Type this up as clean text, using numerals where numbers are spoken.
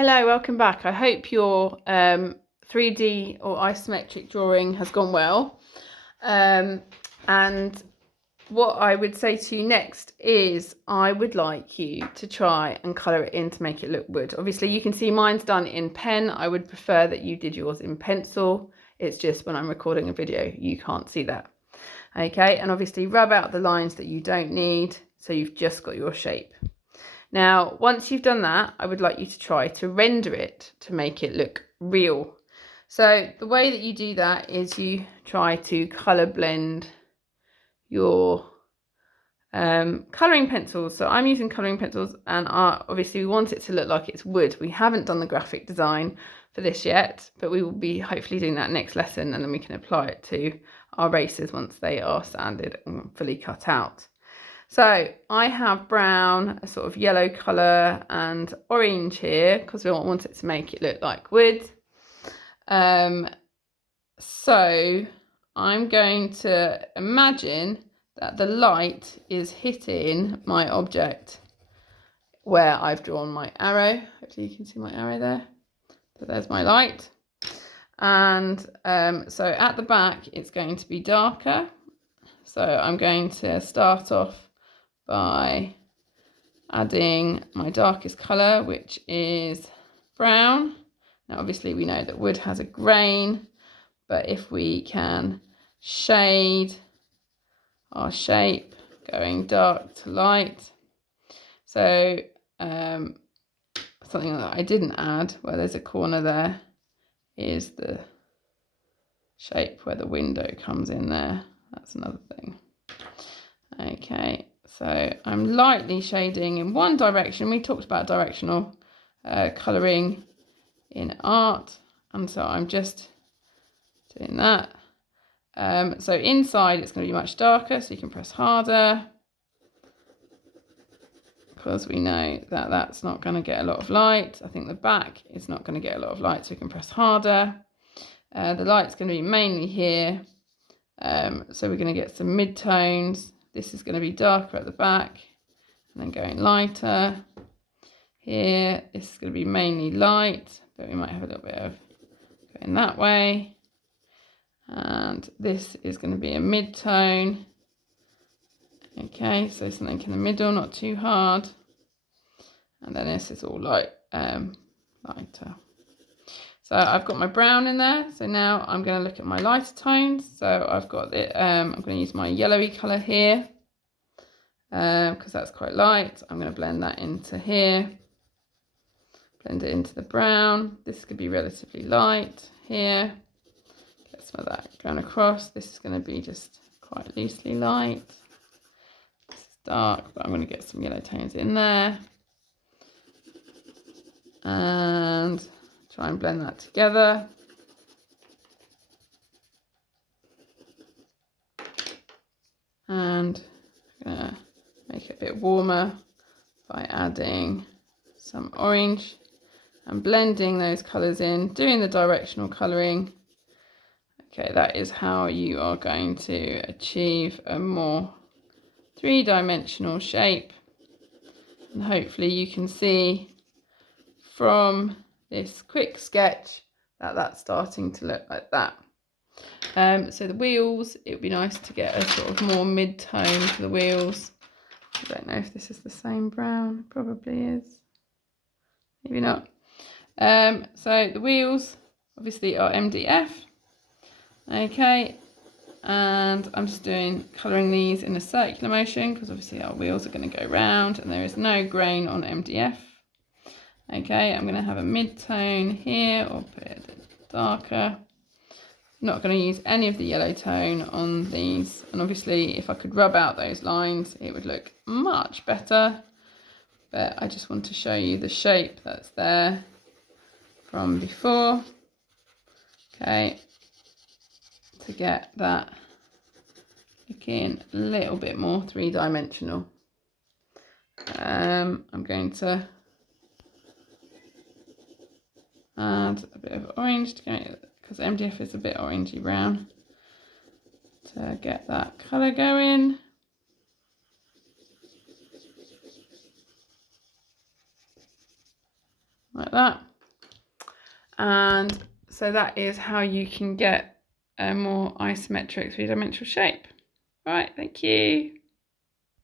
Hello, welcome back. I hope your 3D or isometric drawing has gone well. And what I would say to you next is I would like you to try and colour it in to make it look wood. Obviously you can see mine's done in pen. I would prefer that you did yours in pencil. It's just when I'm recording a video you can't see that. Okay, and obviously rub out the lines that you don't need so you've just got your shape. Now, once you've done that, I would like you to try to render it to make it look real. So the way that you do that is you try to colour blend your colouring pencils. So I'm using colouring pencils, and obviously we want it to look like it's wood. We haven't done the graphic design for this yet, but we will be hopefully doing that next lesson, and then we can apply it to our races once they are sanded and fully cut out. So I have brown, a sort of yellow colour, and orange here because we want it to make it look like wood. So I'm going to imagine that the light is hitting my object where I've drawn my arrow. Hopefully you can see my arrow there. So there's my light. And so at the back it's going to be darker. So I'm going to start off by adding my darkest colour, which is brown. Now obviously we know that wood has a grain, but if we can shade our shape going dark to light. So something that I didn't add where there's a corner there is the shape where the window comes in there. That's another thing. Okay. So I'm lightly shading in one direction. We talked about directional colouring in art, and so I'm just doing that. So inside it's going to be much darker, so you can press harder because we know that that's not going to get a lot of light. I think the back is not going to get a lot of light, so we can press harder. The light's going to be mainly here, so we're going to get some mid-tones. This is going to be darker at the back and then going lighter. Here, this is going to be mainly light, but we might have a little bit of going that way. And this is going to be a mid-tone. Okay, so something in the middle, not too hard. And then this is all light, lighter. So I've got my brown in there. So now I'm going to look at my lighter tones. So I've got it. I'm going to use my yellowy colour here because that's quite light. I'm going to blend that into here. Blend it into the brown. This could be relatively light here. Get some of that going across. This is going to be just quite loosely light. This is dark, but I'm going to get some yellow tones in there. And try and blend that together. And I'm going to make it a bit warmer by adding some orange and blending those colours in, doing the directional colouring. Okay, that is how you are going to achieve a more three-dimensional shape. And hopefully you can see from this quick sketch that that's starting to look like that. So the wheels, it would be nice to get a sort of more mid-tone for the wheels. I don't know if this is the same brown, it probably is. Maybe not. So the wheels obviously are MDF. Okay, and I'm just colouring these in a circular motion because obviously our wheels are going to go round and there is no grain on MDF. Okay, I'm going to have a mid-tone here or put it a bit darker. I'm not going to use any of the yellow tone on these, and obviously if I could rub out those lines it would look much better, but I just want to show you the shape that's there from before. Okay, to get that looking a little bit more three-dimensional. I'm going to add a bit of orange to go, because MDF is a bit orangey brown, to get that colour going. Like that. And so that is how you can get a more isometric three-dimensional shape. All right, thank you.